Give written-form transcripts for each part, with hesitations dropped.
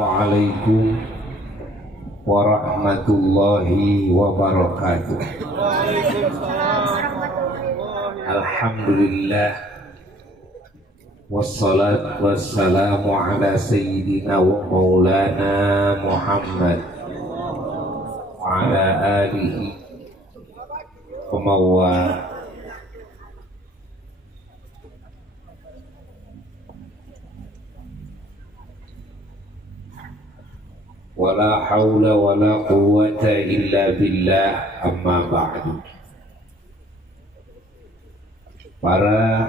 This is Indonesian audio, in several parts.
Assalamualaikum warahmatullahi wabarakatuh. Alhamdulillah wassalatu wassalamu ala sayyidina wa maulana Muhammad wa ala alihi wa mawala. Wala haula wala quwwata illa billah, amma ba'du. Para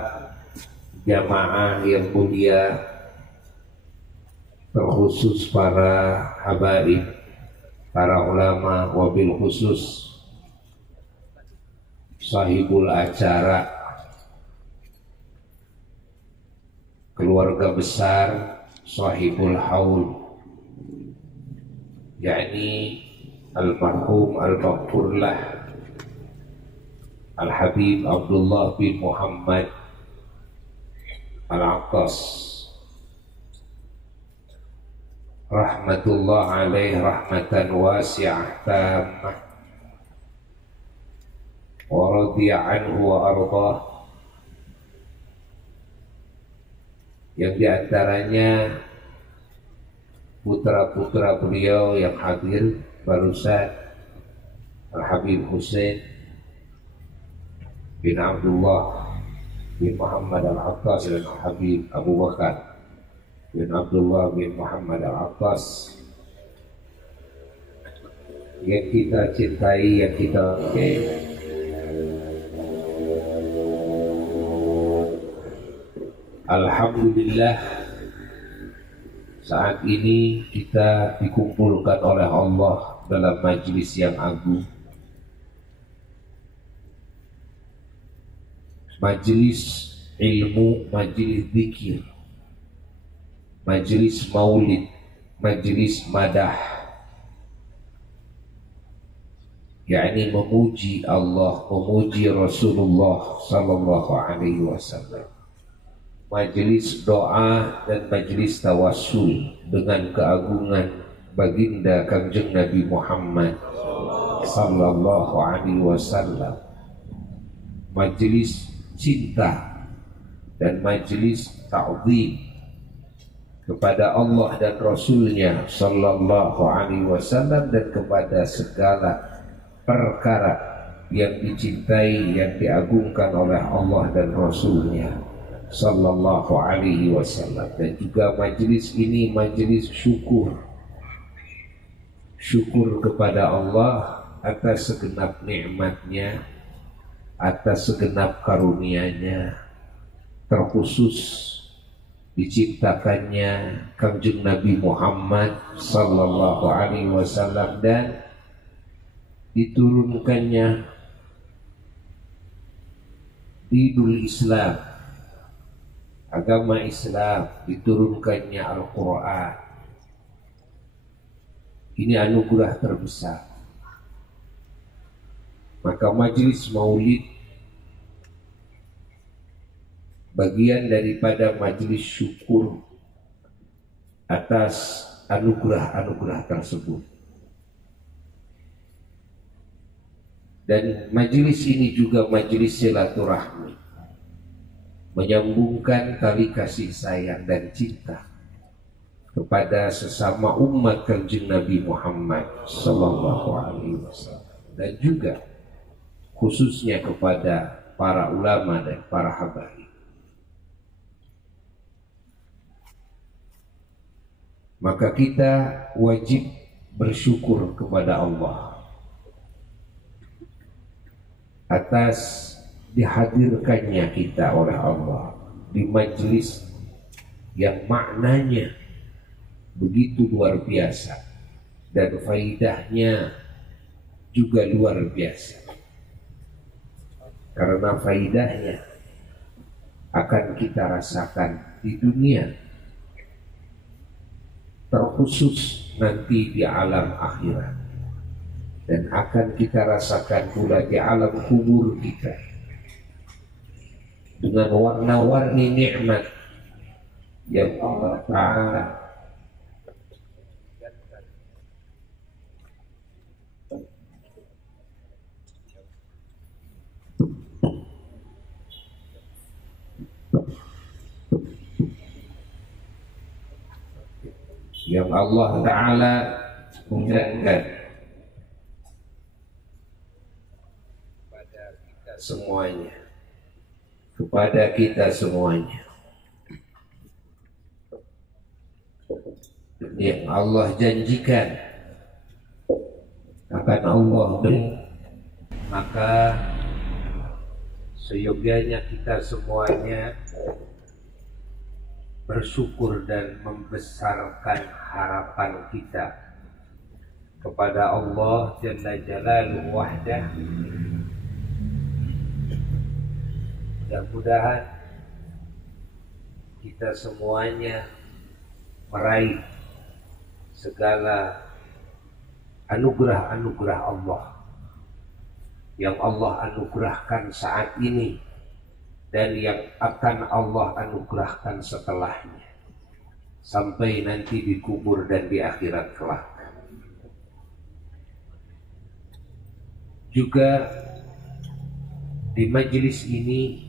jamaah yang mulia, terkhusus para habaib, para ulama, wabil khusus sahibul acara, keluarga besar sahibul haul, yakni almarhum al-maghfurlah Al-Habib Abdullah bin Muhammad Al-Attas, rahmatullah alaih rahmatan wasi'ah tammah, wa radiya anhu wa ardah, yang diantaranya putra-putra beliau yang hadir barusan, Al-Habib Hussein bin Abdullah bin Muhammad Al-Attas dan Al-Habib Abu Bakar bin Abdullah bin Muhammad Al-Attas, yang kita cintai, yang kita alhamdulillah, saat ini kita dikumpulkan oleh Allah dalam majlis yang agung, majlis ilmu, majlis zikir, majlis maulid, majlis madah, yakni memuji Allah, memuji Rasulullah sallallahu alaihi wasallam, majelis doa dan majelis tawassul dengan keagungan baginda Kangjeng Nabi Muhammad sallallahu alaihi wasallam, majelis cinta dan majelis ta'zim kepada Allah dan Rasulnya sallallahu alaihi wasallam, dan kepada segala perkara yang dicintai, yang diagungkan oleh Allah dan Rasulnya sallallahu alaihi wasallam. Dan juga majlis ini majlis syukur, syukur kepada Allah atas segenap nikmatnya, atas segenap karunia-Nya, terkhusus diciptakannya Kangjeng Nabi Muhammad sallallahu alaihi wasallam dan diturunkannya dinul Islam, agama Islam, diturunkannya Al-Quran. Ini anugerah terbesar. Maka majelis maulid bagian daripada majelis syukur atas anugerah-anugerah tersebut. Dan majelis ini juga majelis silaturahmi, menyambungkan tali kasih sayang dan cinta kepada sesama umat Kangjeng Nabi Muhammad sallallahu alaihi wasallam, dan juga khususnya kepada para ulama dan para habaib. Maka kita wajib bersyukur kepada Allah atas dihadirkannya kita oleh Allah di majelis yang maknanya begitu luar biasa dan faidahnya juga luar biasa, karena faidahnya akan kita rasakan di dunia, terkhusus nanti di alam akhirat, dan akan kita rasakan pula di alam kubur kita dengan warna-warni nikmat yang Allah Ta'ala yang Allah Ta'ala mengingatkan kepada kita semuanya yang Allah janjikan akan Allah maka seyogyanya kita semuanya bersyukur dan membesarkan harapan kita kepada Allah Jalla Jalaluhu Wahdah. Mudah-mudahan kita semuanya meraih segala anugerah-anugerah Allah yang Allah anugerahkan saat ini dan yang akan Allah anugerahkan setelahnya sampai nanti dikubur dan di akhirat kelak. Juga di majelis ini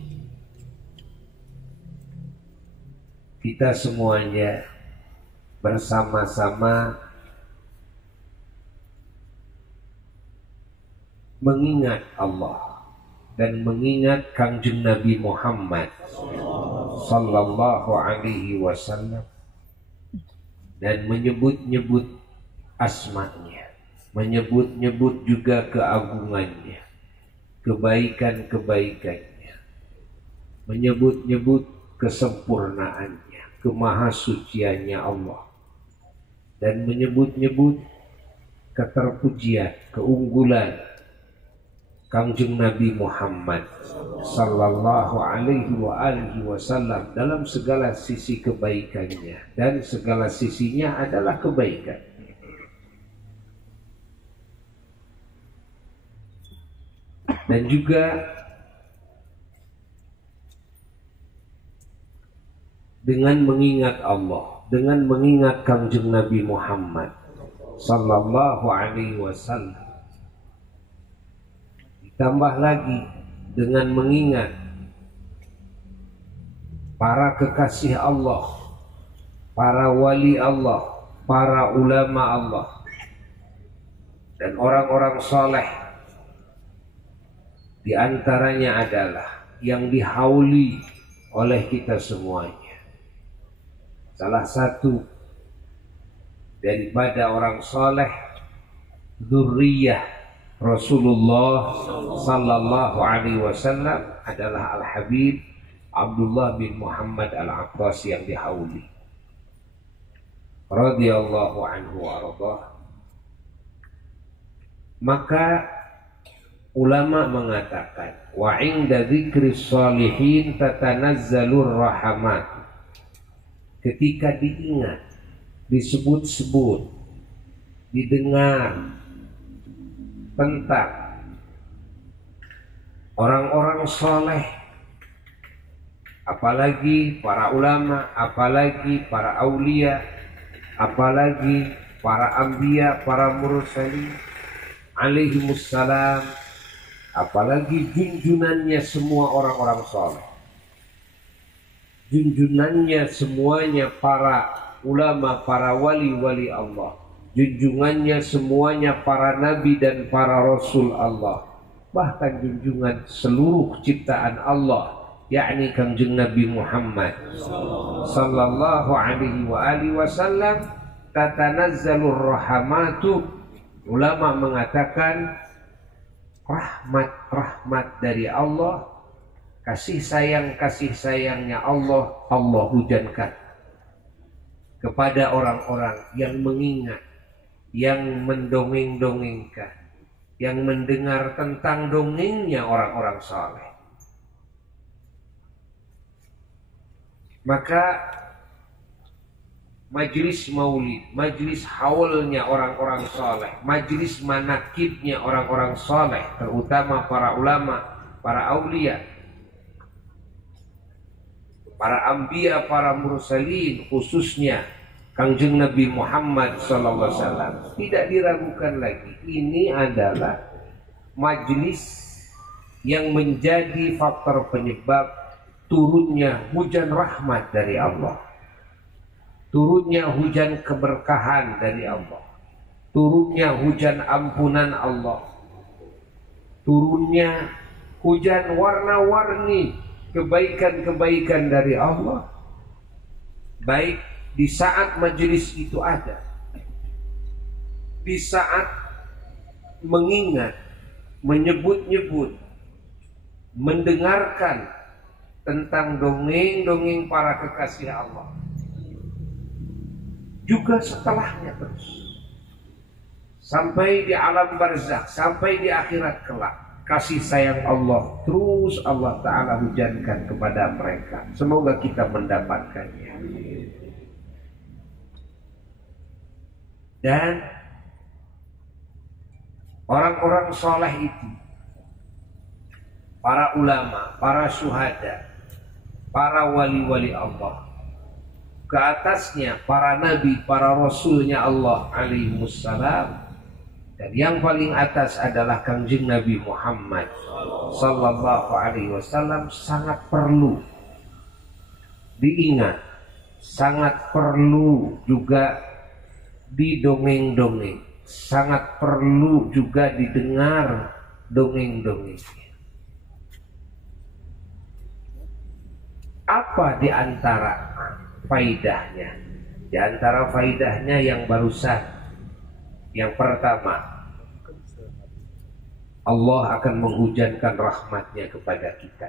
kita semuanya bersama-sama mengingat Allah dan mengingat Kangjeng Nabi Muhammad sallallahu alaihi wasallam dan menyebut-nyebut asma'nya, menyebut-nyebut juga keagungannya, kebaikan-kebaikannya, menyebut-nyebut kesempurnaannya, kemahasuciannya Allah, dan menyebut-nyebut keterpujian, keunggulan Kangjeng Nabi Muhammad sallallahu alaihi wasallam dalam segala sisi kebaikannya, dan segala sisinya adalah kebaikan. Dan juga dengan mengingat Allah, dengan mengingat Kangjeng Nabi Muhammad sallallahu alaihi wasallam, ditambah lagi dengan mengingat para kekasih Allah, para wali Allah, para ulama Allah, dan orang-orang saleh. Di antaranya adalah yang dihauli oleh kita semuanya. Salah satu daripada orang saleh, dzurriyyah Rasulullah sallallahu alaihi wasallam adalah Al-Habib Abdullah bin Muhammad Al-Abbas yang dihauli radhiyallahu anhu wa ardah. Maka ulama mengatakan wa inda dzikris shalihin tatanazzalur rahmat. Ketika diingat, disebut-sebut, didengar tentang orang-orang saleh, apalagi para ulama, apalagi para aulia, apalagi para anbiya, para mursalin alaihimussalam, apalagi junjunannya semua orang-orang saleh, junjunannya semuanya para ulama, para wali-wali Allah, junjungannya semuanya para nabi dan para rasul Allah, bahkan junjungan seluruh ciptaan Allah, yakni Kangjeng Nabi Muhammad sallallahu alaihi wasallam, tatanazzalur rahmatu. Ulama mengatakan rahmat dari Allah, kasih sayangnya Allah hujankan kepada orang-orang yang mengingat, yang mendongeng-dongengkan, yang mendengar tentang dongengnya orang-orang saleh. Maka majelis maulid, majelis haulnya orang-orang saleh, majelis manakibnya orang-orang saleh, terutama para ulama, para aulia, para anbiya, para mursalin, khususnya Kangjeng Nabi Muhammad SAW, tidak diragukan lagi, ini adalah majelis yang menjadi faktor penyebab turunnya hujan rahmat dari Allah. turunnya hujan keberkahan dari Allah, turunnya hujan ampunan Allah, turunnya hujan warna-warni kebaikan-kebaikan dari Allah, baik di saat majelis itu ada, di saat mengingat, menyebut-nyebut, mendengarkan tentang dongeng-dongeng para kekasih Allah, juga setelahnya terus sampai di alam barzakh, sampai di akhirat kelak. Kasih sayang Allah terus Allah Ta'ala hujankan kepada mereka. Semoga kita mendapatkannya. Dan orang-orang soleh itu, para ulama, para syuhada, para wali-wali Allah, ke atasnya para nabi, para rasulnya Allah alaihimussalam, dan yang paling atas adalah Kangjeng Nabi Muhammad sallallahu alaihi wasallam, sangat perlu diingat, sangat perlu juga didongeng-dongeng, sangat perlu juga didengar dongeng-dongengnya. Apa di antara faidahnya? Di antara faidahnya yang barusan, yang pertama, Allah akan menghujankan rahmatnya kepada kita.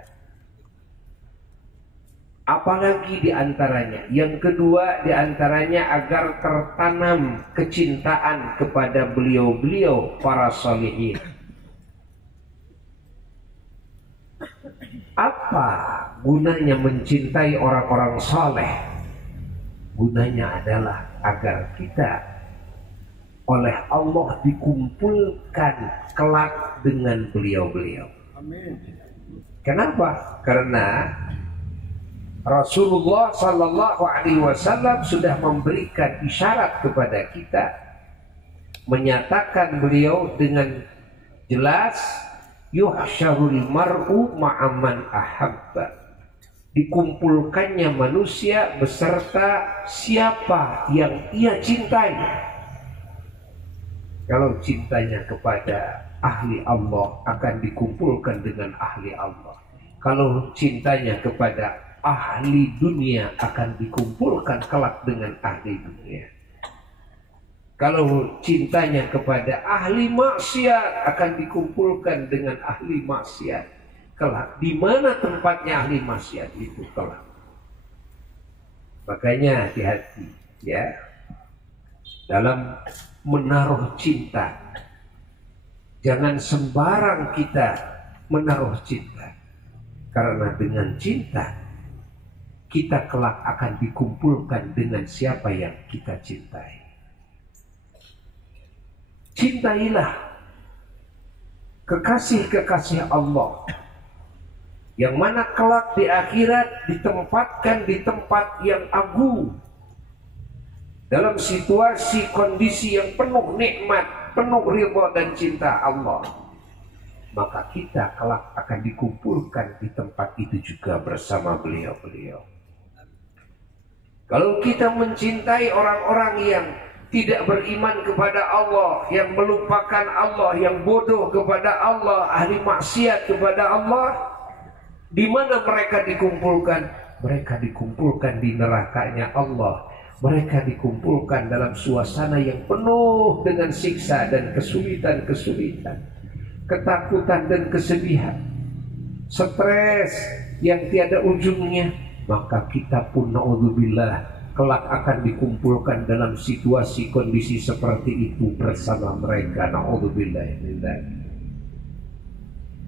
Apalagi di antaranya, yang kedua di antaranya agar tertanam kecintaan kepada beliau-beliau para sholihin. Apa gunanya mencintai orang-orang soleh? Gunanya adalah agar kita oleh Allah dikumpulkan kelak dengan beliau-beliau. Amin. Kenapa? Karena Rasulullah Sallallahu Alaihi Wasallam sudah memberikan isyarat kepada kita, menyatakan beliau dengan jelas, yuhsyarul mar'u ma'aman ahabba, dikumpulkannya manusia beserta siapa yang ia cintai. Kalau cintanya kepada ahli Allah akan dikumpulkan dengan ahli Allah. Kalau cintanya kepada ahli dunia akan dikumpulkan kelak dengan ahli dunia. Kalau cintanya kepada ahli maksiat akan dikumpulkan dengan ahli maksiat kelak. Di mana tempatnya ahli maksiat itu kelak? Makanya hati-hati ya dalam menaruh cinta. Jangan sembarang kita menaruh cinta, karena dengan cinta kita kelak akan dikumpulkan dengan siapa yang kita cintai. Cintailah kekasih-kekasih Allah yang mana kelak di akhirat ditempatkan di tempat yang agung, dalam situasi kondisi yang penuh nikmat, penuh ridha dan cinta Allah. Maka kita kelak akan dikumpulkan di tempat itu juga bersama beliau-beliau. Kalau kita mencintai orang-orang yang tidak beriman kepada Allah, yang melupakan Allah, yang bodoh kepada Allah, ahli maksiat kepada Allah, di mana mereka dikumpulkan? Mereka dikumpulkan di nerakanya Allah. Mereka dikumpulkan dalam suasana yang penuh dengan siksa dan kesulitan-kesulitan, ketakutan dan kesedihan, stres yang tiada ujungnya. Maka kita pun na'udzubillah kelak akan dikumpulkan dalam situasi kondisi seperti itu bersama mereka. Na'udzubillah.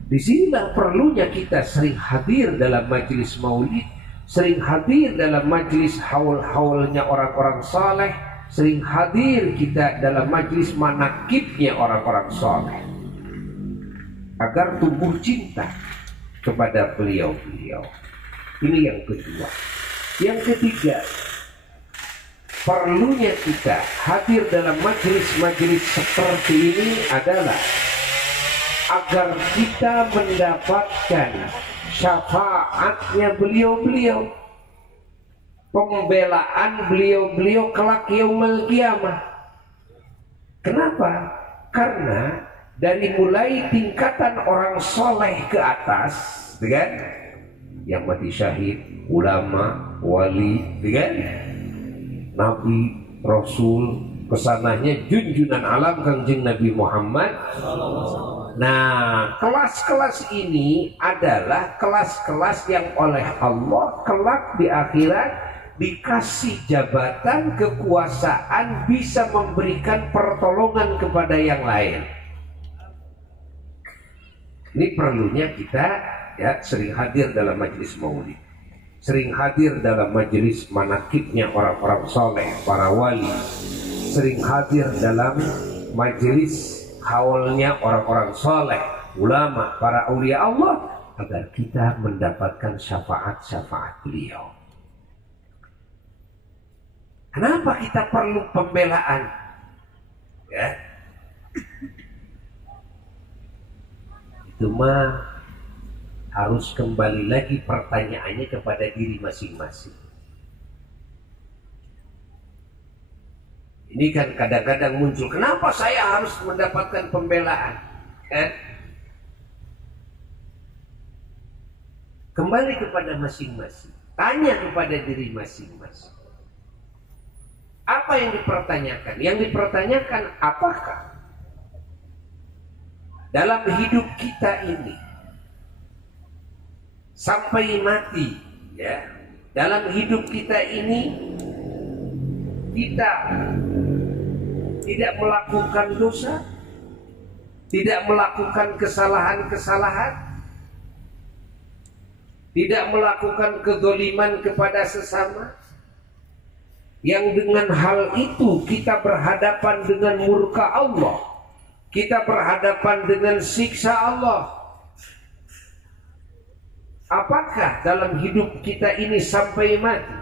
Disinilah perlunya kita sering hadir dalam majelis maulid, sering hadir dalam majelis haul-haulnya orang-orang saleh, sering hadir kita dalam majelis manakibnya orang-orang saleh, agar tumbuh cinta kepada beliau-beliau. Ini yang kedua. Yang ketiga, perlunya kita hadir dalam majelis-majelis seperti ini adalah agar kita mendapatkan syafaatnya beliau-beliau. pembelaan beliau-beliau kelak yaumul qiyamah. Kenapa? Karena dari mulai tingkatan orang soleh ke atas, kan? Yang mati syahid, ulama, wali, kan? Nabi, Rasul, kesananya junjunan alam Kangjeng Nabi Muhammad. Nah, kelas-kelas ini adalah kelas-kelas yang oleh Allah kelak di akhirat dikasih jabatan, kekuasaan, bisa memberikan pertolongan kepada yang lain. Ini perlunya kita ya sering hadir dalam majelis maulid, sering hadir dalam majelis manakibnya orang-orang soleh, para wali, sering hadir dalam majelis haulnya orang-orang soleh, ulama, para aulia Allah, agar kita mendapatkan syafaat-syafaat beliau. Kenapa kita perlu pembelaan? Ya, itu mah harus kembali lagi pertanyaannya kepada diri masing-masing. Ini kan kadang-kadang muncul, kenapa saya harus mendapatkan pembelaan? Kembali kepada masing-masing, tanya kepada diri masing-masing. Apa yang dipertanyakan? Yang dipertanyakan apakah dalam hidup kita ini sampai mati, ya, dalam hidup kita ini kita tidak melakukan dosa, tidak melakukan kesalahan-kesalahan, tidak melakukan kezaliman kepada sesama, yang dengan hal itu kita berhadapan dengan murka Allah, kita berhadapan dengan siksa Allah. Apakah dalam hidup kita ini sampai mati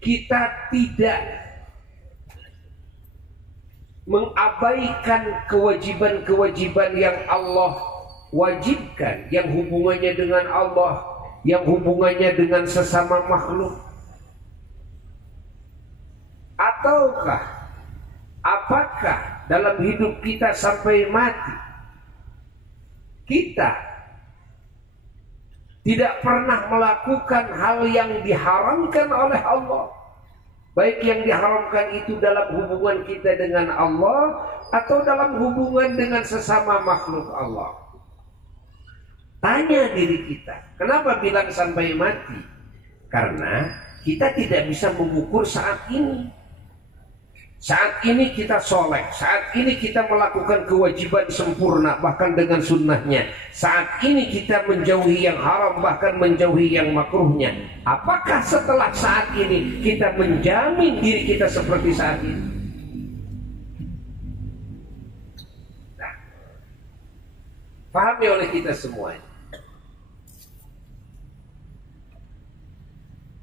kita tidak mengabaikan kewajiban-kewajiban yang Allah wajibkan, yang hubungannya dengan Allah, yang hubungannya dengan sesama makhluk? Ataukah apakah dalam hidup kita sampai mati kita tidak pernah melakukan hal yang diharamkan oleh Allah, baik yang diharamkan itu dalam hubungan kita dengan Allah atau dalam hubungan dengan sesama makhluk Allah? Tanya diri kita. Kenapa bilang sampai mati? Karena kita tidak bisa mengukur saat ini. Saat ini kita soleh, saat ini kita melakukan kewajiban sempurna bahkan dengan sunnahnya, saat ini kita menjauhi yang haram bahkan menjauhi yang makruhnya. Apakah setelah saat ini kita menjamin diri kita seperti saat ini? Nah, pahami oleh kita semuanya.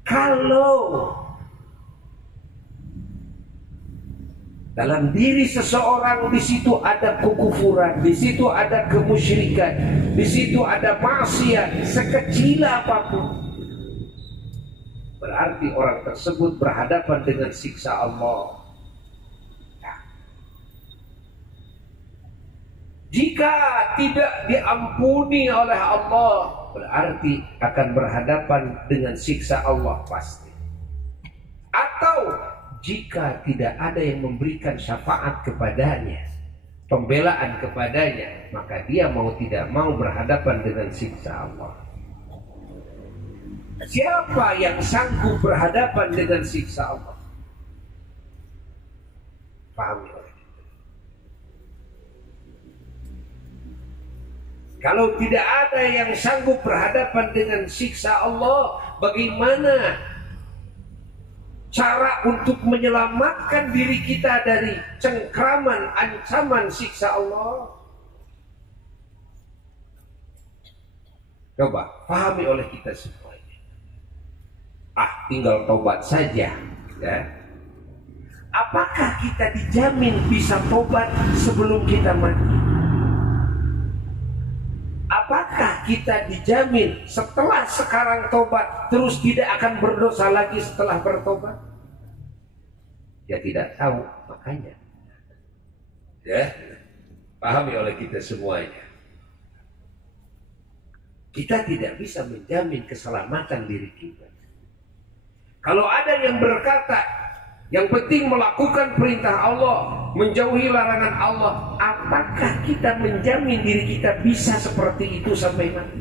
Kalau dalam diri seseorang di situ ada kekufuran, di situ ada kemusyrikan, di situ ada maksiat sekecil apapun, berarti orang tersebut berhadapan dengan siksa Allah. Nah, jika tidak diampuni oleh Allah, berarti akan berhadapan dengan siksa Allah pasti. Atau jika tidak ada yang memberikan syafaat kepadanya, pembelaan kepadanya, maka dia mau tidak mau berhadapan dengan siksa Allah. Siapa yang sanggup berhadapan dengan siksa Allah? Pahami oleh kita. Kalau tidak ada yang sanggup berhadapan dengan siksa Allah, bagaimana cara untuk menyelamatkan diri kita dari cengkraman, ancaman siksa Allah? Coba pahami oleh kita semuanya. Tinggal tobat saja, ya. Apakah kita dijamin bisa tobat sebelum kita mati? Apakah kita dijamin setelah sekarang tobat terus tidak akan berdosa lagi setelah bertobat? Ya tidak tahu, makanya ya pahami oleh kita semuanya. Kita tidak bisa menjamin keselamatan diri kita. Kalau ada yang berkata yang penting melakukan perintah Allah, menjauhi larangan Allah, apakah kita menjamin diri kita bisa seperti itu sampai mati?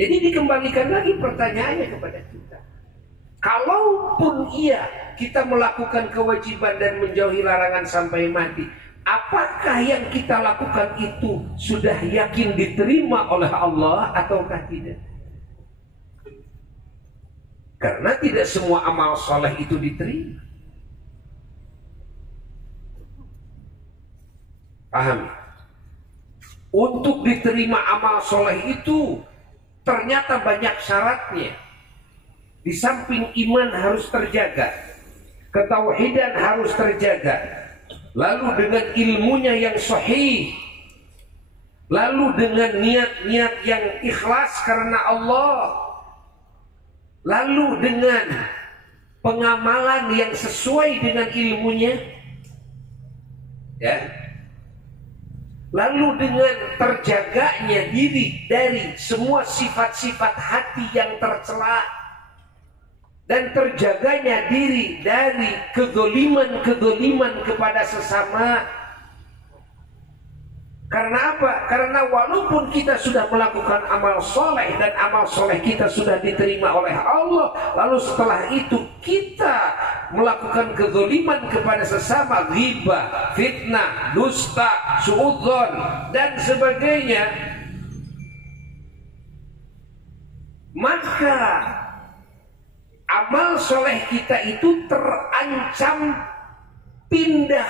Jadi dikembalikan lagi pertanyaannya kepada kita. Kalaupun iya kita melakukan kewajiban dan menjauhi larangan sampai mati, apakah yang kita lakukan itu sudah yakin diterima oleh Allah ataukah tidak? Karena tidak semua amal soleh itu diterima. Paham? Untuk diterima amal soleh itu ternyata banyak syaratnya. Di samping iman harus terjaga, ketauhidan harus terjaga, lalu dengan ilmunya yang sahih, lalu dengan niat-niat yang ikhlas karena Allah, lalu dengan pengamalan yang sesuai dengan ilmunya, ya, lalu dengan terjaganya diri dari semua sifat-sifat hati yang tercela, dan terjaganya diri dari kedoliman-kedoliman kepada sesama. Karena apa? Karena walaupun kita sudah melakukan amal soleh dan amal soleh kita sudah diterima oleh Allah, lalu setelah itu kita melakukan kedoliman kepada sesama, ghibah, fitnah, dusta, suudzon dan sebagainya, maka amal soleh kita itu terancam pindah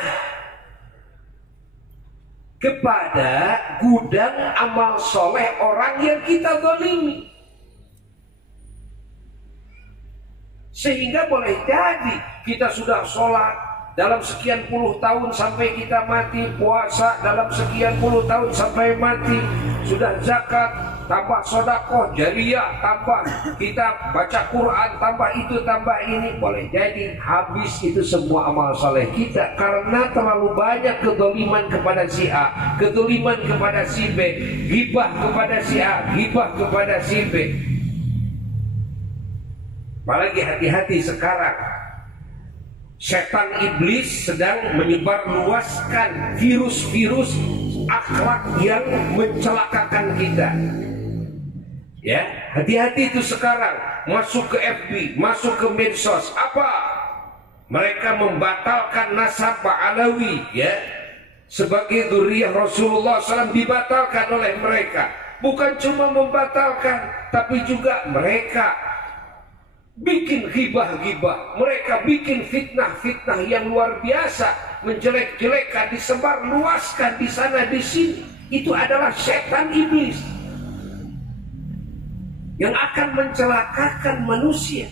kepada gudang amal soleh orang yang kita zalimi. Sehingga boleh jadi kita sudah sholat dalam sekian puluh tahun sampai kita mati, puasa dalam sekian puluh tahun sampai mati, sudah zakat, tambah sedekah jariyah, tambah kita baca Quran, tambah itu, tambah ini, boleh jadi habis itu semua amal saleh kita karena terlalu banyak kedoliman kepada si A, kedoliman kepada si B, ghibah kepada si A, ghibah kepada si B. Apalagi hati-hati sekarang, setan iblis sedang menyebarluaskan virus-virus akhlak yang mencelakakan kita. Ya, hati-hati itu sekarang masuk ke FB, masuk ke medsos. Apa? Mereka membatalkan nasab Alawi, ya, sebagai dzurriyyah Rasulullah SAW dibatalkan oleh mereka. Bukan cuma membatalkan, tapi juga mereka bikin ghibah-ghibah, mereka bikin fitnah-fitnah yang luar biasa, menjelek-jelekan, disebar luaskan di sana di sini. Itu adalah setan iblis yang akan mencelakakan manusia,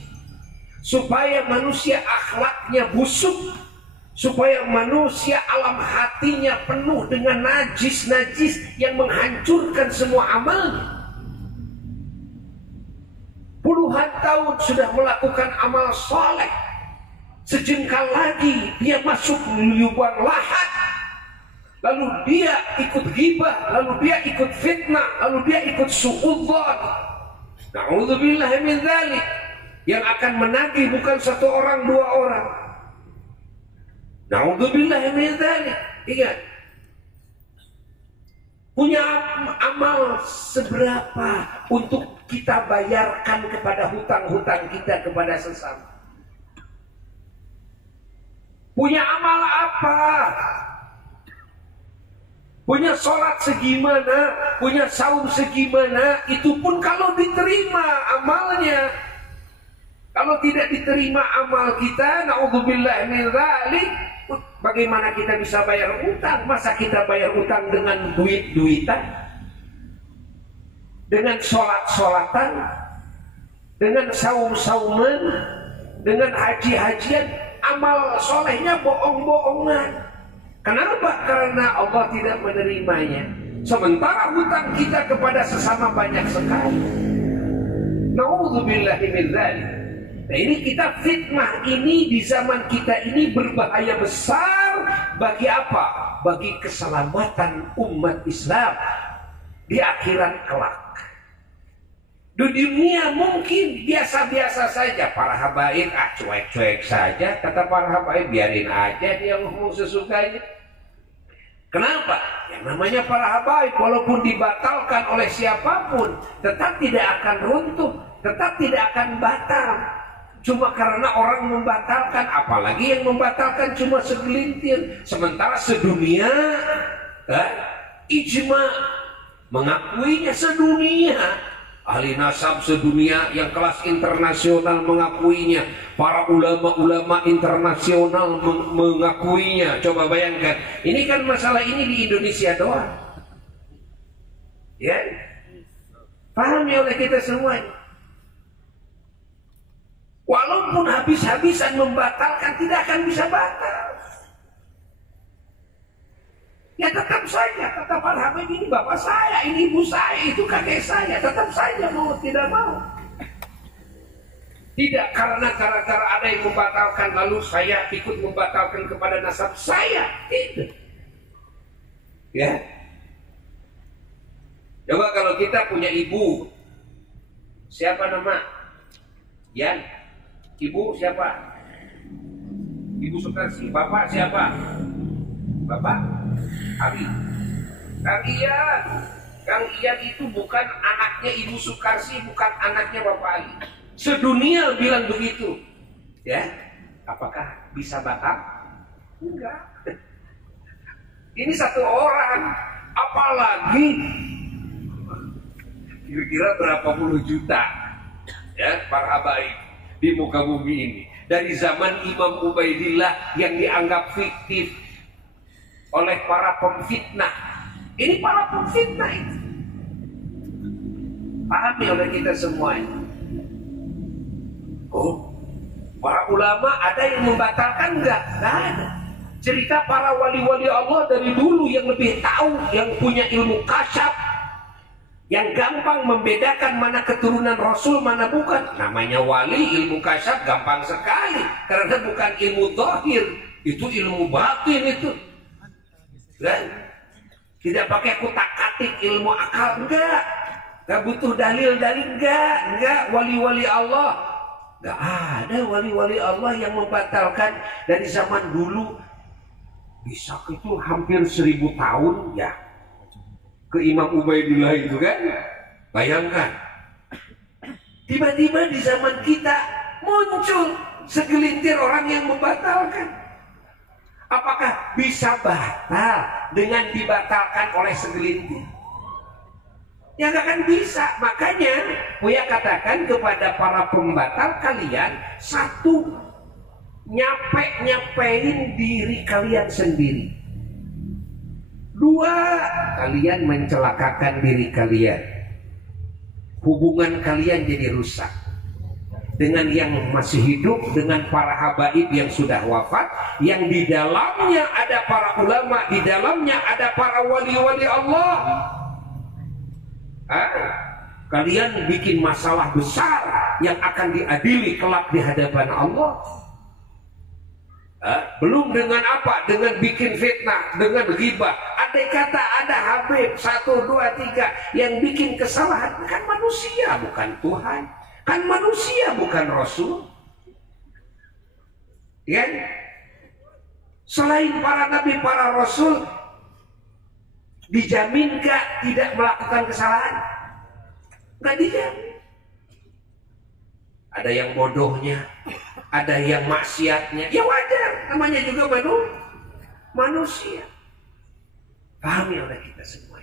supaya manusia akhlaknya busuk, supaya manusia alam hatinya penuh dengan najis-najis yang menghancurkan semua amalnya. Puluhan tahun sudah melakukan amal soleh, sejengkal lagi dia masuk lubang lahat, lalu dia ikut ghibah, lalu dia ikut fitnah, lalu dia ikut suudzon. Na'udzubillah min dzalik. Yang akan menagih bukan satu orang, dua orang. Na'udzubillah min dzalik. Ingat, punya amal seberapa untuk kita bayarkan kepada hutang-hutang kita kepada sesama? Punya amal apa? Punya sholat segimana, punya saum segimana, itu pun kalau diterima amalnya. Kalau tidak diterima amal kita, na'udzubillah min dzalik, bagaimana kita bisa bayar utang? Masa kita bayar utang dengan duit-duitan? Dengan sholat-sholatan? Dengan saum-sauman? Dengan haji-hajian? Amal solehnya bohong-bohongan. Kenapa? Karena Allah tidak menerimanya. Sementara hutang kita kepada sesama banyak sekali. Na'udzubillahi min dzalik. Nah, ini kita fitnah ini di zaman kita ini berbahaya besar bagi apa? Bagi keselamatan umat Islam di akhirat kelak. Di dunia mungkin biasa-biasa saja, para habaib cuek-cuek saja, kata para habaib, biarin aja dia ngomong sesukanya. Kenapa? Yang namanya para habaib walaupun dibatalkan oleh siapapun tetap tidak akan runtuh, tetap tidak akan batal. Cuma karena orang membatalkan, apalagi yang membatalkan cuma segelintir, sementara sedunia ijma mengakuinya, sedunia ahli nasab sedunia yang kelas internasional mengakuinya, para ulama-ulama internasional mengakuinya. Coba bayangkan, ini kan masalah ini di Indonesia doang, ya, paham ya oleh kita semuanya. Walaupun habis-habisan membatalkan, tidak akan bisa batal. Ya tetap saja, kata para habaib, ini bapak saya, ini ibu saya, itu kakek saya, tetap saja mau tidak mau. Tidak karena gara-gara ada yang membatalkan lalu saya ikut membatalkan kepada nasab saya, tidak. Ya. Coba kalau kita punya ibu, siapa nama? Yan. Ibu siapa? Ibu Sukarsi. Bapak siapa? Bapak Ari. Kang Iyan. Kang Iyan itu bukan anaknya Ibu Sukarsi, bukan anaknya Bapak Ali. Sedunia bilang begitu. Ya, apakah bisa batal? Enggak. Ini satu orang, apalagi kira-kira berapa puluh juta ya para habaib di muka bumi ini. Dari zaman Imam Ubaidillah yang dianggap fiktif oleh para pemfitnah. Ini para pemfitnah itu. Pahami oleh kita semuanya. Oh, para ulama ada yang membatalkan enggak? Enggak ada. Cerita para wali-wali Allah dari dulu yang lebih tahu, yang punya ilmu kasyaf, yang gampang membedakan mana keturunan Rasul, mana bukan. Namanya wali, ilmu kasyaf gampang sekali. Karena bukan ilmu zahir, itu ilmu batin itu. Dan tidak pakai kutak-katik ilmu akal, enggak. Enggak butuh dalil-dalil, enggak. Wali-wali Allah, enggak ada wali-wali Allah yang membatalkan dari zaman dulu. Bisa itu hampir 1000 tahun ya. Ke Imam Ubaidillah itu kan. Bayangkan. Tiba-tiba di zaman kita muncul segelintir orang yang membatalkan. Apakah bisa batal dengan dibatalkan oleh segelintir? Ya nggak akan bisa. Makanya Buya katakan kepada para pembatal kalian, satu, nyapein diri kalian sendiri. Dua, kalian mencelakakan diri kalian. Hubungan kalian jadi rusak dengan yang masih hidup, dengan para habaib yang sudah wafat, yang di dalamnya ada para ulama, di dalamnya ada para wali-wali Allah. Kalian bikin masalah besar yang akan diadili kelak di hadapan Allah. Belum dengan apa? Dengan bikin fitnah, dengan ghibah. Andai kata ada Habib 1, 2, 3 yang bikin kesalahan, kan manusia bukan Tuhan. Kan manusia bukan Rasul. Ya? Selain para nabi, para rasul, dijamin gak tidak melakukan kesalahan? Gak dijamin. Ada yang bodohnya, ada yang maksiatnya. Ya wajar, namanya juga manusia. Pahami oleh kita semua.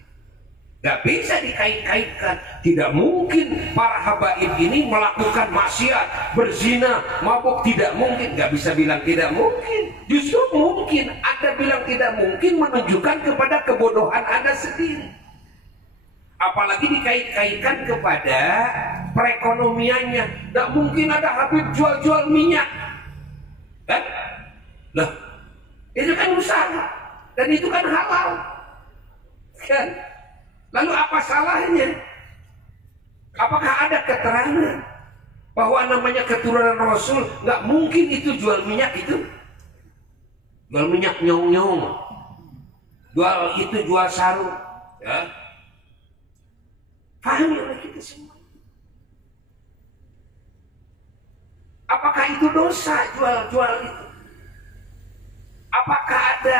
Gak bisa dikait-kaitkan. Tidak mungkin para habaib ini melakukan maksiat, berzina, mabuk. Tidak mungkin. Gak bisa bilang tidak mungkin. Justru mungkin. Anda bilang tidak mungkin menunjukkan kepada kebodohan Anda sendiri. Apalagi dikait-kaitkan kepada perekonomiannya. Gak mungkin ada habib jual-jual minyak. Kan? Loh, itu kan usaha. Dan itu kan halal. Kan? Lalu apa salahnya? Apakah ada keterangan bahwa namanya keturunan Rasul nggak mungkin itu jual minyak itu? Jual minyak nyong-nyong, jual itu jual sarung, ya? Pahami oleh kita semua. Apakah itu dosa jual-jual itu? Apakah ada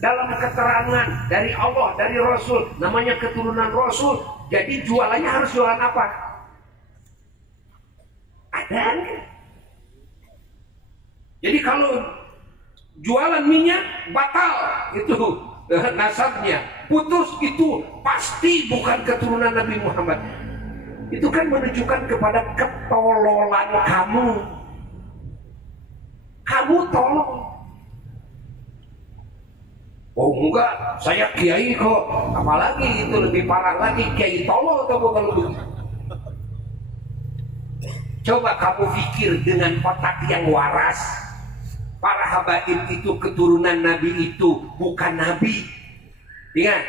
dalam keterangan dari Allah, dari Rasul, namanya keturunan Rasul, jadi jualannya harus jualan apa? Ada. Jadi kalau jualan minyak batal, itu nasabnya putus, itu pasti bukan keturunan Nabi Muhammad. Itu kan menunjukkan kepada ketololan kamu. Kamu tolong. Oh enggak, saya kiai kok. Apalagi itu lebih parah lagi, kiai tolol kamu kalau begitu. Coba kamu pikir dengan otak yang waras. Para habaib itu keturunan Nabi itu bukan Nabi. Ingat,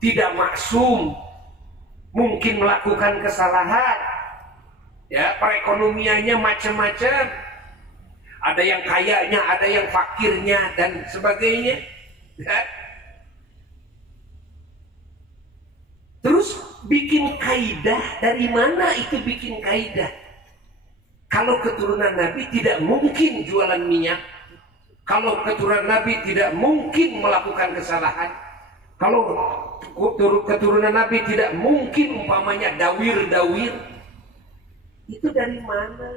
tidak maksum, mungkin melakukan kesalahan. Ya, perekonomiannya macam-macam. Ada yang kayanya, ada yang fakirnya dan sebagainya. Ya. Terus bikin kaidah, dari mana itu bikin kaidah? Kalau keturunan Nabi tidak mungkin jualan minyak. Kalau keturunan Nabi tidak mungkin melakukan kesalahan. Kalau keturunan Nabi tidak mungkin umpamanya dawir-dawir. Itu dari mana?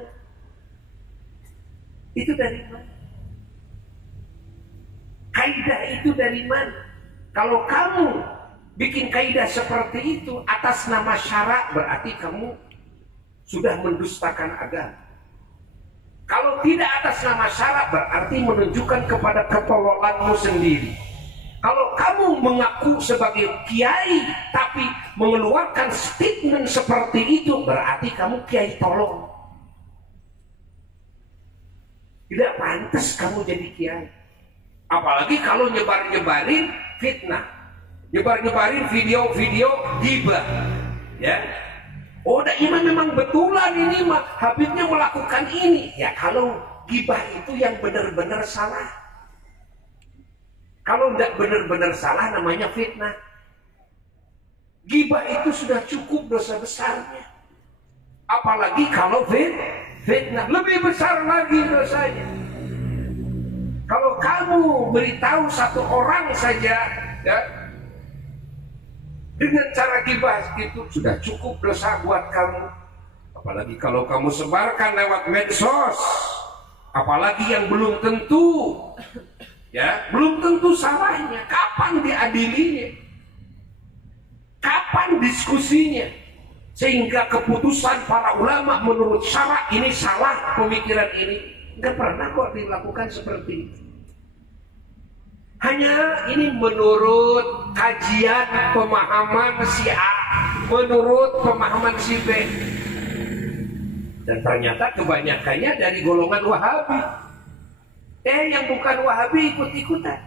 Itu dari mana? Kaidah itu dari mana? Kalau kamu bikin kaidah seperti itu atas nama syarak, berarti kamu sudah mendustakan agama. Kalau tidak atas nama syarak, berarti menunjukkan kepada ketololanmu sendiri. Kalau kamu mengaku sebagai kiai tapi mengeluarkan statement seperti itu, berarti kamu kiai tolong. Tidak pantas kamu jadi kiai. Apalagi kalau nyebarin fitnah, nyebarin video-video ghibah, ya. Oh, ini memang betulan ini mah Habibnya melakukan ini. Ya kalau ghibah itu yang benar-benar salah. Kalau tidak benar-benar salah namanya fitnah. Ghibah itu sudah cukup dosa besarnya. Apalagi kalau fitnah lebih besar lagi dosanya. Kalau kamu beritahu satu orang saja, ya, dengan cara ghibah itu sudah cukup dosa buat kamu. Apalagi kalau kamu sebarkan lewat medsos, apalagi yang belum tentu, ya, belum tentu salahnya. Kapan diadilinya? Kapan diskusinya? Sehingga keputusan para ulama menurut syarak ini salah, pemikiran ini nggak pernah kok dilakukan seperti itu. Hanya ini menurut kajian pemahaman si A, menurut pemahaman si B. Dan ternyata kebanyakannya dari golongan Wahabi. Yang bukan Wahabi ikut-ikutan.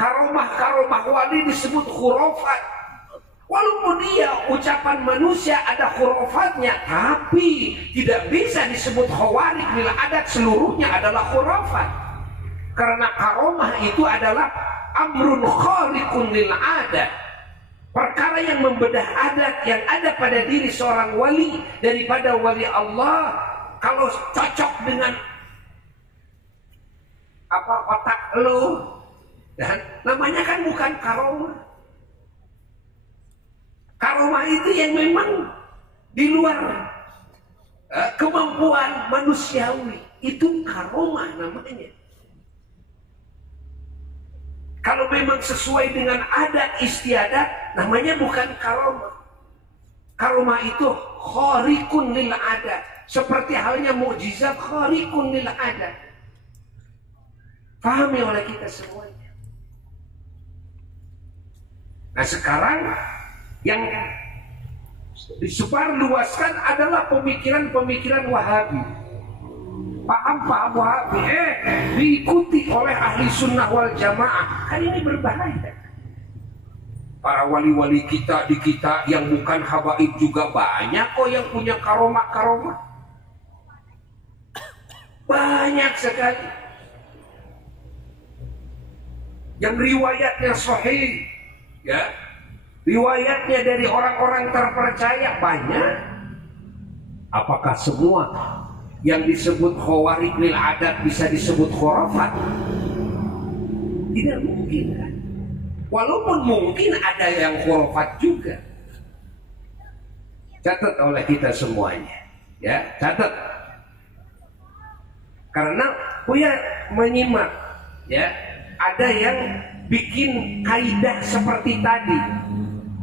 Karomah wali disebut khurafat. Walaupun dia ucapan manusia ada khurafatnya, tapi tidak bisa disebut khawarik bila adat seluruhnya adalah khurafat. Karena karomah itu adalah amrun khariqun lil adat. Perkara yang membedah adat yang ada pada diri seorang wali daripada wali Allah. Kalau cocok dengan otak lo, dan namanya kan bukan karomah. Karomah itu yang memang di luar kemampuan manusiawi. Itu karomah namanya. Kalau memang sesuai dengan adat istiadat, namanya bukan karomah. Karomah itu khariqun lil adat. Seperti halnya mukjizat khariqun lil adat. Pahami oleh kita semuanya. Nah sekarang yang disebarluaskan adalah pemikiran-pemikiran Wahabi. paham Wahabi, diikuti oleh ahli sunnah wal jamaah. Kan ini berbahaya. Para wali-wali kita di kita yang bukan habaib juga banyak kok yang punya karomah-karomah. Banyak sekali. Yang riwayatnya sahih, ya, riwayatnya dari orang-orang terpercaya banyak. Apakah semua yang disebut khawarij lil adat bisa disebut khurafat? Tidak mungkin kan? Walaupun mungkin ada yang khurafat juga. Catat oleh kita semuanya, ya, catat. Karena Buya menyimak, ya, ada yang bikin kaidah seperti tadi.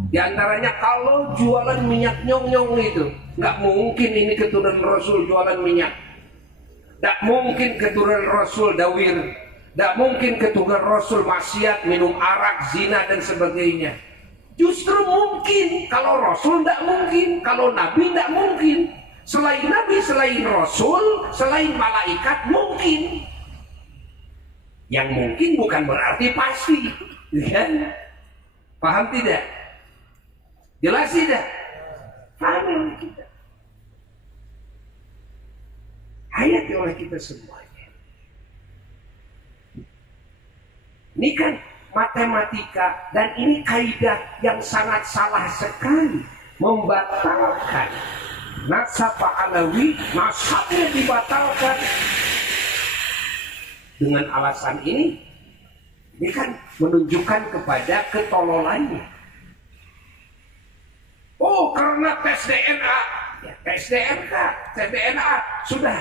Di antaranya kalau jualan minyak nyong-nyong itu, nggak mungkin ini keturunan Rasul jualan minyak. Nggak mungkin keturunan Rasul dawir. Nggak mungkin keturunan Rasul maksiat, minum arak, zina dan sebagainya. Justru mungkin. Kalau Rasul nggak mungkin, kalau Nabi nggak mungkin. Selain Nabi, selain Rasul, selain malaikat mungkin. Yang mungkin bukan berarti pasti, kan? Paham tidak? Jelas tidak? Paham oleh kita. Hayati oleh kita semuanya. Ini kan matematika dan ini kaidah yang sangat salah sekali, membatalkan nasab Alawi, nasabnya dibatalkan. Dengan alasan ini kan menunjukkan kepada ketololannya. Oh, karena tes DNA, ya, tes DNA sudah,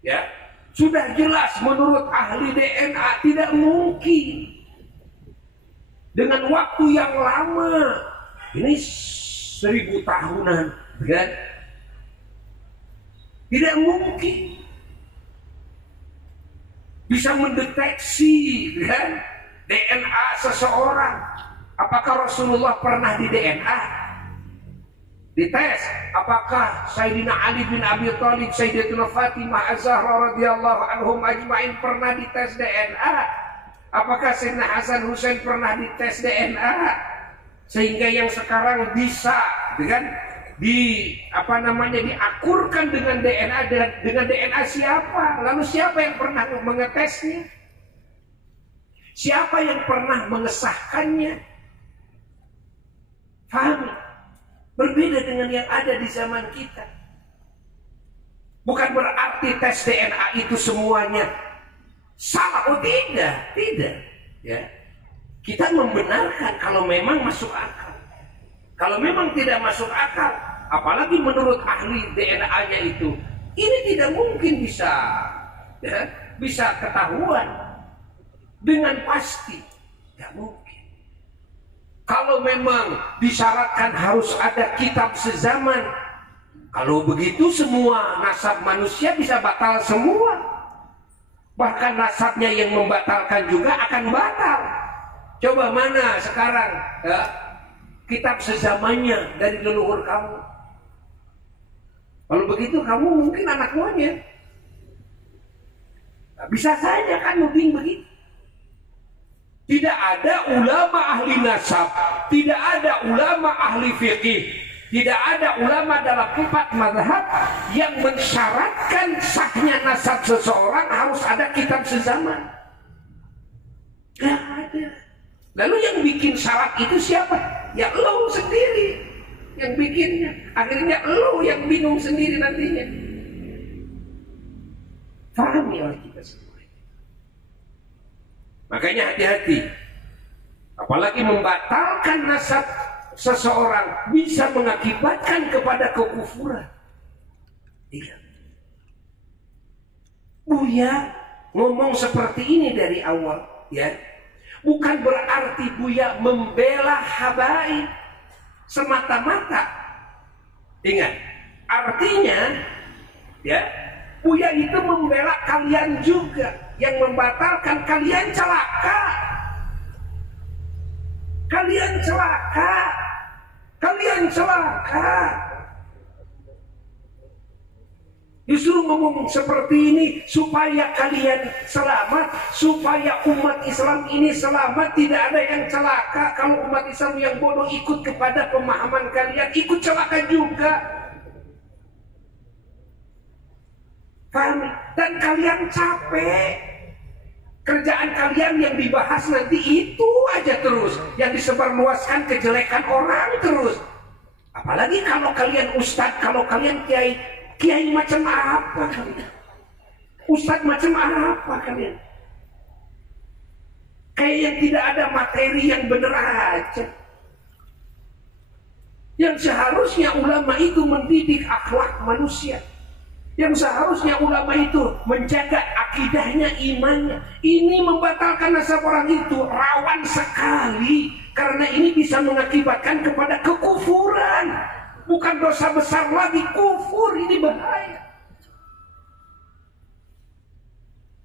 ya, sudah jelas menurut ahli DNA tidak mungkin dengan waktu yang lama, ini 1000 tahunan, kan? Tidak mungkin bisa mendeteksi, kan, DNA seseorang. Apakah Rasulullah pernah di DNA? Dites. Apakah Sayyidina Ali bin Abi Thalib, Sayyidatuna Fatimah Az-Zahra radhiyallahu anhum ajmain pernah dites DNA? Apakah Sayyidina Hasan Husain pernah dites DNA? Sehingga yang sekarang bisa, kan, diakurkan dengan DNA, dengan DNA siapa? Lalu siapa yang pernah mengetesnya? Siapa yang pernah mengesahkannya? Paham? Berbeda dengan yang ada di zaman kita. Bukan berarti tes DNA itu semuanya salah. Oh tidak, tidak. Ya, kita membenarkan kalau memang masuk akal. Kalau memang tidak masuk akal, apalagi menurut ahli DNA-nya itu, ini tidak mungkin bisa, ya, bisa ketahuan dengan pasti. Tidak mungkin. Kalau memang disyaratkan harus ada kitab sezaman, kalau begitu semua nasab manusia bisa batal semua. Bahkan nasabnya yang membatalkan juga akan batal. Coba mana sekarang, ya, kitab sezamannya dari leluhur kamu? Kalau begitu kamu mungkin anak monyet. Bisa saja kan mungkin begitu. Tidak ada ulama ahli nasab, tidak ada ulama ahli fikih, tidak ada ulama dalam 4 mazhab yang mensyaratkan sahnya nasab seseorang harus ada kitab sezaman. Tidak ada. Lalu yang bikin syarat itu siapa? Ya lo sendiri yang bikinnya. Akhirnya lo yang bingung sendiri nantinya. Pahami oleh kita semua. Makanya hati-hati. Apalagi membatalkan nasab seseorang bisa mengakibatkan kepada kekufuran. Iya. Buya ngomong seperti ini dari awal, ya. Bukan berarti Buya membela habaib semata-mata. Ingat, artinya, ya, Buya itu membela kalian juga. Yang membatalkan kalian celaka. Kalian celaka. Kalian celaka. Justru ngomong seperti ini supaya kalian selamat, supaya umat Islam ini selamat, tidak ada yang celaka. Kalau umat Islam yang bodoh ikut kepada pemahaman kalian, ikut celaka juga. Paham? Dan kalian capek. Kerjaan kalian yang dibahas nanti itu aja terus, yang disebarluaskan kejelekan orang terus. Apalagi kalau kalian ustadz, kalau kalian kiai. Kiai macam apa kalian? Ustadz macam apa kalian? Kayak yang tidak ada materi yang benar aja. Yang seharusnya ulama itu mendidik akhlak manusia. Yang seharusnya ulama itu menjaga akidahnya, imannya. Ini membatalkan nasab orang itu rawan sekali. Karena ini bisa mengakibatkan kepada kekufuran. Bukan dosa besar lagi, kufur, ini bahaya.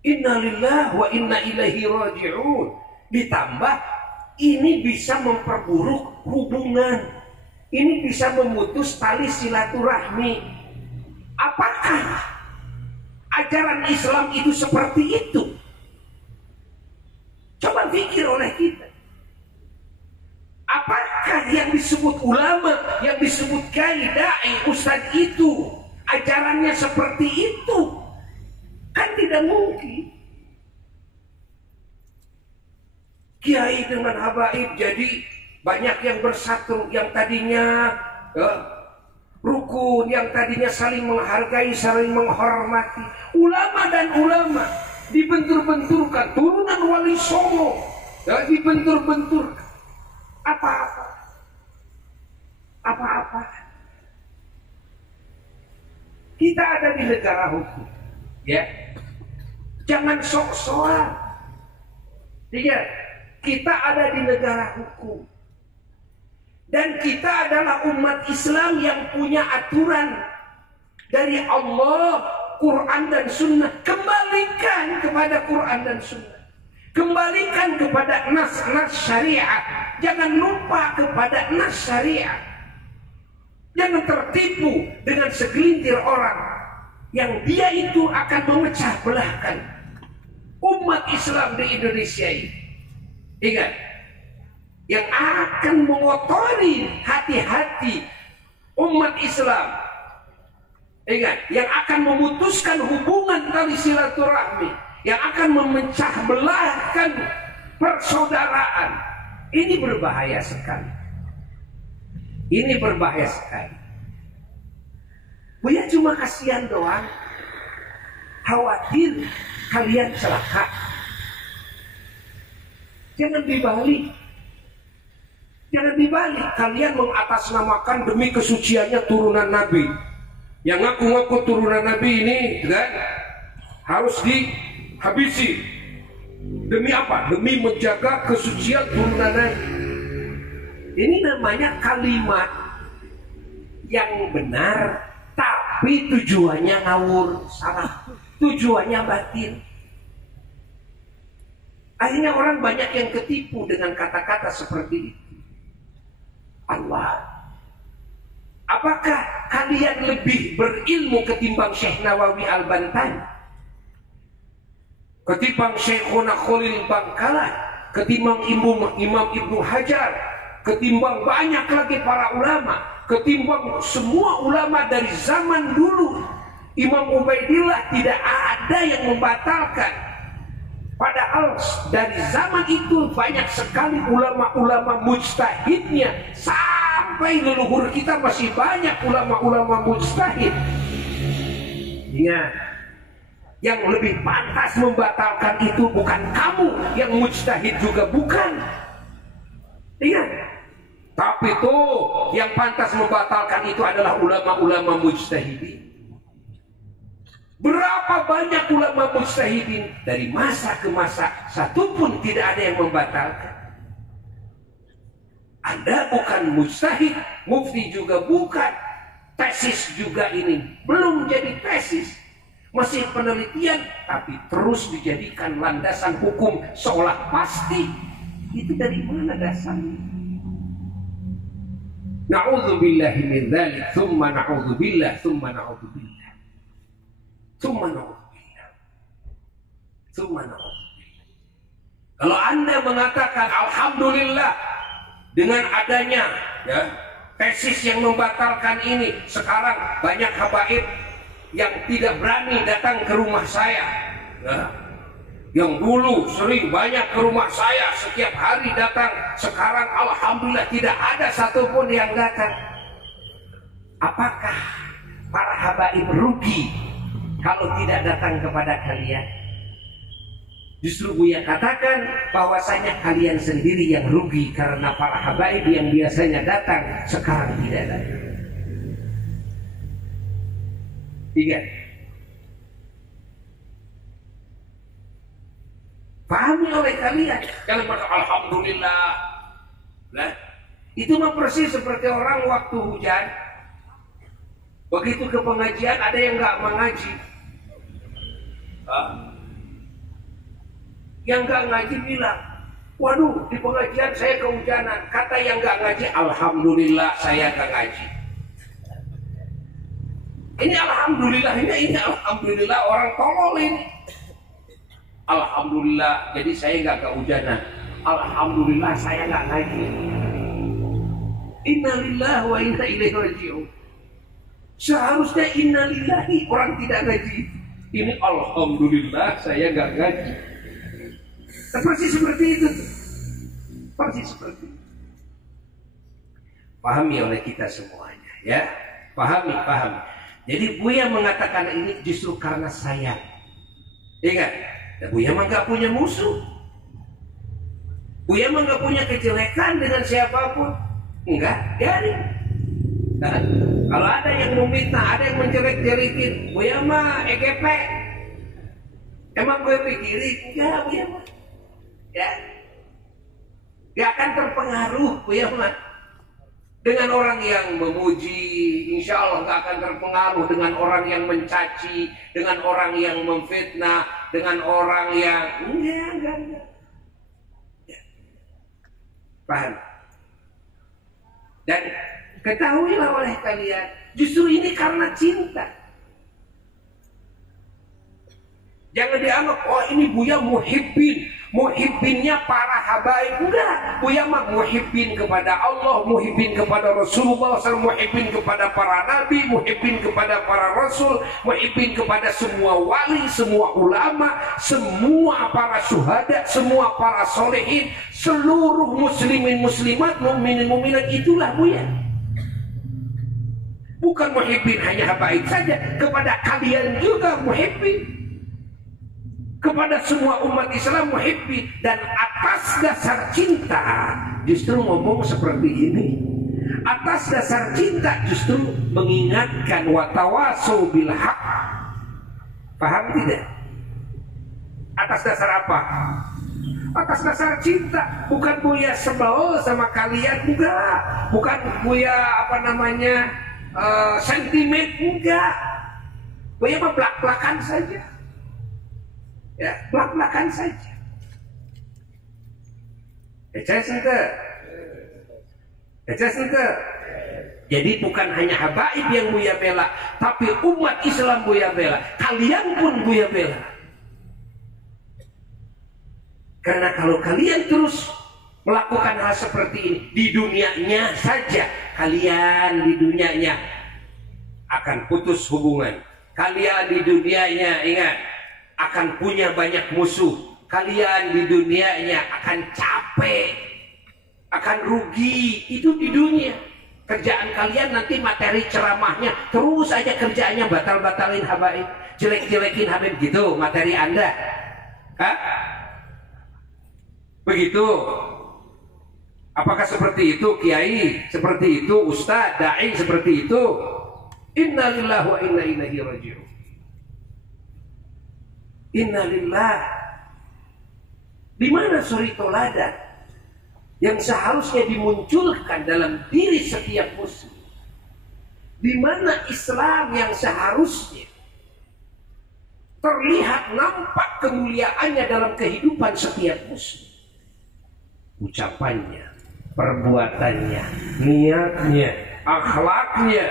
Innalillahi wa inna ilaihi raji'un. Ditambah ini bisa memperburuk hubungan. Ini bisa memutus tali silaturahmi. Apakah ajaran Islam itu seperti itu? Coba pikir oleh kita. Apakah yang disebut ulama, yang disebut kiai, dai, ustadz itu ajarannya seperti itu? Kan tidak mungkin. Kiai dengan habaib jadi banyak yang bersatu, yang tadinya rukun, yang tadinya saling menghargai, saling menghormati. Ulama dan ulama dibentur-benturkan, turunan Wali Songo dibentur-benturkan. Apa-apa. Kita ada di negara hukum, ya. Jangan sok-sokan. Tiga, kita ada di negara hukum. Dan kita adalah umat Islam yang punya aturan dari Allah, Quran dan Sunnah. Kembalikan kepada Quran dan Sunnah. Kembalikan kepada nas-nas syariat. Jangan lupa kepada nas syariat. Jangan tertipu dengan segelintir orang yang dia itu akan memecah belahkan umat Islam di Indonesia ini. Ingat, yang akan mengotori hati-hati umat Islam. Ingat, yang akan memutuskan hubungan tali silaturahmi, yang akan memecah belahkan persaudaraan. Ini berbahaya sekali. Ini berbahaya sekali. Buya cuma kasihan doang. Khawatir kalian celaka. Jangan dibalik. Jangan dibalik. Kalian mengatasnamakan demi kesuciannya turunan Nabi. Yang ngaku-ngaku turunan Nabi ini kan harus dihabisi. Demi apa? Demi menjaga kesucian turunan Nabi. Ini namanya kalimat yang benar, tapi tujuannya ngawur, salah. Tujuannya batin. Akhirnya orang banyak yang ketipu dengan kata-kata seperti itu. Allah, apakah kalian lebih berilmu ketimbang Syekh Nawawi Al-Bantani? Ketimbang Syekhuna Khalil Bangkalan, ketimbang Imam Ibnu Hajar, ketimbang banyak lagi para ulama, ketimbang semua ulama dari zaman dulu. Imam Ubaidillah tidak ada yang membatalkan. Padahal dari zaman itu banyak sekali ulama-ulama mujtahidnya. Sampai leluhur kita masih banyak ulama-ulama mujtahid. Ingat, yang lebih pantas membatalkan itu bukan kamu, yang mujtahid juga bukan. Ingat, tapi tuh yang pantas membatalkan itu adalah ulama-ulama mujtahidin. Berapa banyak ulama mujtahidin dari masa ke masa, satupun tidak ada yang membatalkan. Anda bukan mujtahid, mufti juga bukan, tesis juga ini belum jadi tesis. Masih penelitian, tapi terus dijadikan landasan hukum seolah pasti. Itu dari mana dasarnya? Na'udzubillahi min dzalik, tsumma na'udzubillah, tsumma na'udzubillah. Tsumma na'udzubillah. Tsumma na'udzubillah. Kalau Anda mengatakan alhamdulillah dengan adanya ya tesis yang membatalkan ini, sekarang banyak habaib yang tidak berani datang ke rumah saya ya. Yang dulu sering banyak ke rumah saya, setiap hari datang, sekarang alhamdulillah tidak ada satupun yang datang. Apakah para habaib rugi kalau tidak datang kepada kalian? Justru Buya katakan bahwasanya kalian sendiri yang rugi, karena para habaib yang biasanya datang sekarang tidak datang. Ingat, pahami oleh kalian. Jangan berkata alhamdulillah. Nah, itu mah persis seperti orang waktu hujan. Begitu ke pengajian ada yang nggak mengaji. Yang nggak ngaji bilang, waduh di pengajian saya kehujanan. Kata yang nggak ngaji, alhamdulillah saya nggak ngaji. Ini alhamdulillah, ini alhamdulillah orang tolol ini. Alhamdulillah, jadi saya nggak kehujanan. Alhamdulillah saya nggak ngaji. Innalillahi wa inna ilaihi raji'un. Seharusnya innalillahi orang tidak ngaji. Ini alhamdulillah saya nggak ngaji. Persis seperti itu. Persis seperti itu. Pahami oleh kita semuanya, ya. Pahami. Jadi Buya mengatakan ini justru karena sayang. Ingat. Ya, Buya mah gak punya musuh. Buya mah gak punya kejelekan dengan siapapun. Enggak, biarin. Nah, kalau ada yang memfitnah, ada yang menjelek-jelekin, Buya mah EGP. Emang gue pikirin? Enggak, Buya mah. Ya. Gak akan terpengaruh, Buya mah. Dengan orang yang memuji, insya Allah gak akan terpengaruh. Dengan orang yang mencaci, dengan orang yang memfitnah, dengan orang yang enggak. Ya. Paham? Dan ketahuilah oleh kalian, justru ini karena cinta. Jangan dianggap, oh ini Buya muhibbin. Muhibbinnya para habaib. Enggak, Buya mah muhibbin kepada Allah, muhibbin kepada Rasulullah SAW, muhibbin kepada para nabi, muhibbin kepada para rasul, muhibbin kepada semua wali, semua ulama, semua para syuhada, semua para solehin, seluruh muslimin muslimat, mukminin mukminat. Itulah Buya. Bukan muhibbin hanya habaib saja, kepada kalian juga muhibbin, kepada semua umat Islam muhibbin. Dan atas dasar cinta justru ngomong seperti ini. Atas dasar cinta justru mengingatkan watawasau bil haq. Paham tidak? Atas dasar apa? Atas dasar cinta. Bukan Buya sebel sama kalian, enggak. Bukan Buya sentimen, enggak. Buya mah belak-belakan saja. Ya, belak-belakan saja. Jadi bukan hanya habaib yang Buya bela, tapi umat Islam Buya bela. Kalian pun Buya bela. Karena kalau kalian terus melakukan hal seperti ini di dunianya saja, kalian di dunianya akan putus hubungan. Kalian di dunianya, ingat, akan punya banyak musuh. Kalian di dunianya akan capek, akan rugi. Itu di dunia. Kerjaan kalian nanti materi ceramahnya terus aja kerjaannya batal-batalin habaib, jelek-jelekin habib, gitu materi Anda. Hah? Begitu. Apakah seperti itu kiai? Seperti itu ustaz, dai, seperti itu? Innalillahi wa inna ilaihi raji'un. Innalillah. Di mana suri toladan yang seharusnya dimunculkan dalam diri setiap muslim? Di mana Islam yang seharusnya terlihat nampak kemuliaannya dalam kehidupan setiap muslim? Ucapannya, perbuatannya, niatnya, akhlaknya,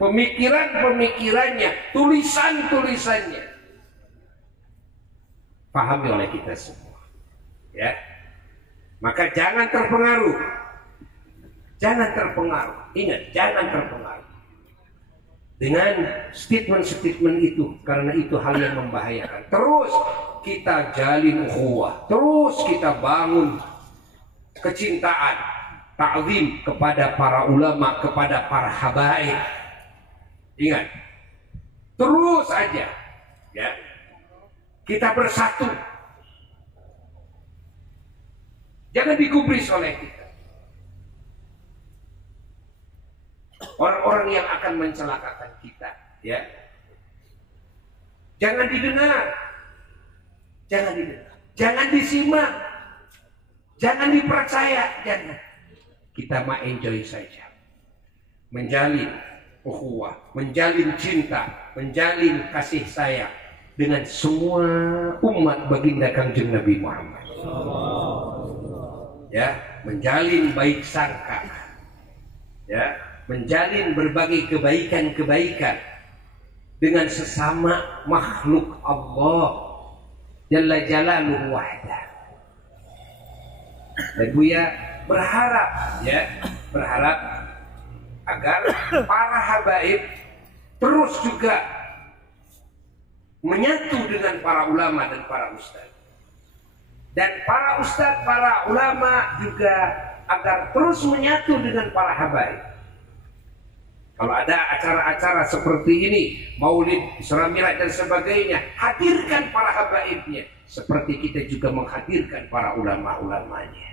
pemikiran-pemikirannya, tulisan-tulisannya. Pahami oleh kita semua. Ya. Maka jangan terpengaruh. Jangan terpengaruh. Ingat, jangan terpengaruh dengan statement-statement itu, karena itu hal yang membahayakan. Terus kita jalin ukhuwah, terus kita bangun kecintaan, ta'zim kepada para ulama, kepada para habaib. Ingat, terus aja, ya, kita bersatu. Jangan digubris oleh kita orang-orang yang akan mencelakakan kita, ya. Jangan didengar, jangan didengar, jangan disimak, jangan dipercaya, jangan. Kita mah enjoy saja, menjalin ukhuwah, menjalin cinta, menjalin kasih sayang dengan semua umat baginda Kangjeng Nabi Muhammad. Ya, menjalin baik sangka, ya, menjalin berbagai kebaikan-kebaikan dengan sesama makhluk Allah Jalla Jalaluhu wahdah. Dan Buya berharap, ya, berharap agar para habaib terus juga menyatu dengan para ulama dan para ustaz. Dan para ustaz, para ulama juga agar terus menyatu dengan para habaib. Kalau ada acara-acara seperti ini, maulid, Isra Mi'raj dan sebagainya, hadirkan para habaibnya. Seperti kita juga menghadirkan para ulama-ulamanya.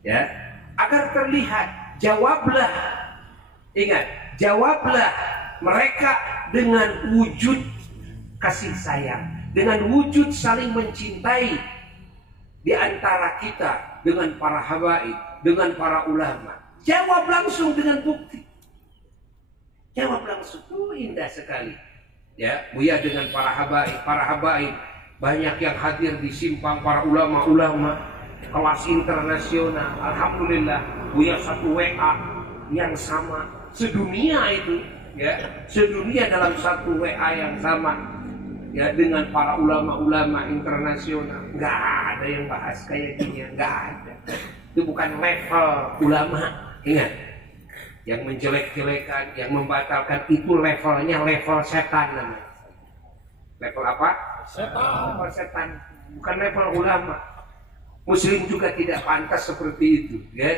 Ya, agar terlihat, jawablah. Ingat, jawablah mereka dengan wujud kasih sayang, dengan wujud saling mencintai di antara kita dengan para habaib, dengan para ulama. Jawab langsung dengan bukti. Jawab langsung. Indah sekali. Ya, Buya dengan para habaib banyak yang hadir di simpang para ulama-ulama kelas internasional. Alhamdulillah, Buya satu WA yang sama sedunia itu, ya, sedunia dalam satu WA yang sama, ya, dengan para ulama-ulama internasional. Nggak ada yang bahas kayak gini, nggak ada. Itu bukan level ulama. Ingat, yang menjelek-jelekan, yang membatalkan itu levelnya level setan namanya. Level apa? Setan. Level setan, bukan level ulama. Muslim juga tidak pantas seperti itu, ya.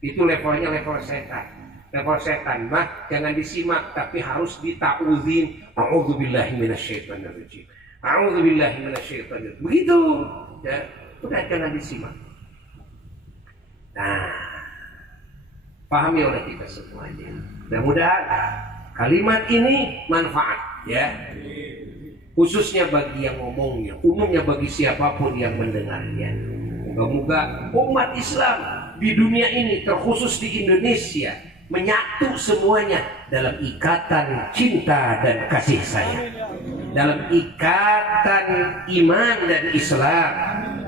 Itu levelnya level setan. Level setan mah jangan disimak, tapi harus dita'udzin. A'udzubillahi minasyaitonirrajim. A'udzubillahi minasyaitonirrajim. Begitu, ya. Udah jangan disimak. Nah, pahami oleh kita semuanya. Mudah-mudahan kalimat ini manfaat, ya, khususnya bagi yang ngomongnya, umumnya bagi siapapun yang mendengarnya. Moga-moga umat Islam di dunia ini, terkhusus di Indonesia, menyatu semuanya dalam ikatan cinta dan kasih sayang, dalam ikatan iman dan Islam,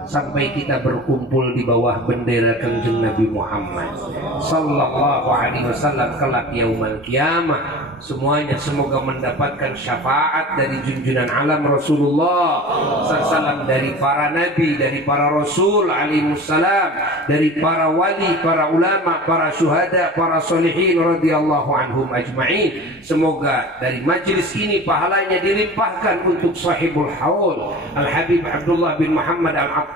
sampai kita berkumpul di bawah bendera Kangjeng Nabi Muhammad sallallahu alaihi wasallam kelak yaumul kiamah. Semuanya semoga mendapatkan syafaat dari junjungan alam Rasulullah sallallahu, dari para nabi, dari para rasul alaihissalam, dari para wali, para ulama, para syuhada, para solihin radhiyallahu anhum ajma'in. Semoga dari majlis ini pahalanya dilimpahkan untuk sahibul haul Al-Habib Abdullah bin Muhammad Al-Attas.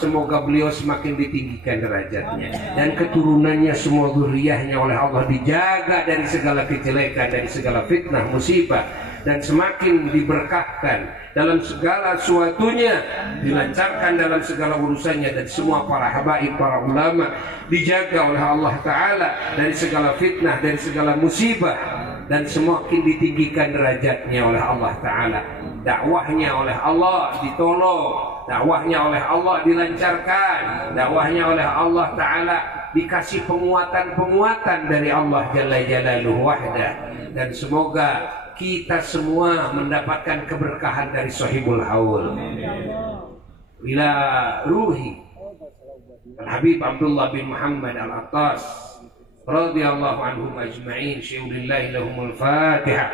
Semoga beliau semakin ditinggikan derajatnya dan keturunannya, semua zuriyahnya oleh Allah dijaga dari segala kejelekan, dari segala fitnah, musibah, dan semakin diberkahkan dalam segala suatunya, dilancarkan dalam segala urusannya, dan semua para habaib, para ulama dijaga oleh Allah Ta'ala dari segala fitnah, dari segala musibah, dan semakin ditinggikan derajatnya oleh Allah Ta'ala. Dakwahnya oleh Allah ditolong, dakwahnya oleh Allah dilancarkan, dakwahnya oleh Allah Ta'ala dikasih penguatan-penguatan dari Allah Jalla Jalaluhu wahdah. Dan semoga kita semua mendapatkan keberkahan dari sahibul haul ila ruhi Al-Habib Abdullah bin Muhammad Al-Attas radhiyallahu anhum ajma'in. Syuhdillahi lahumul Fatihah.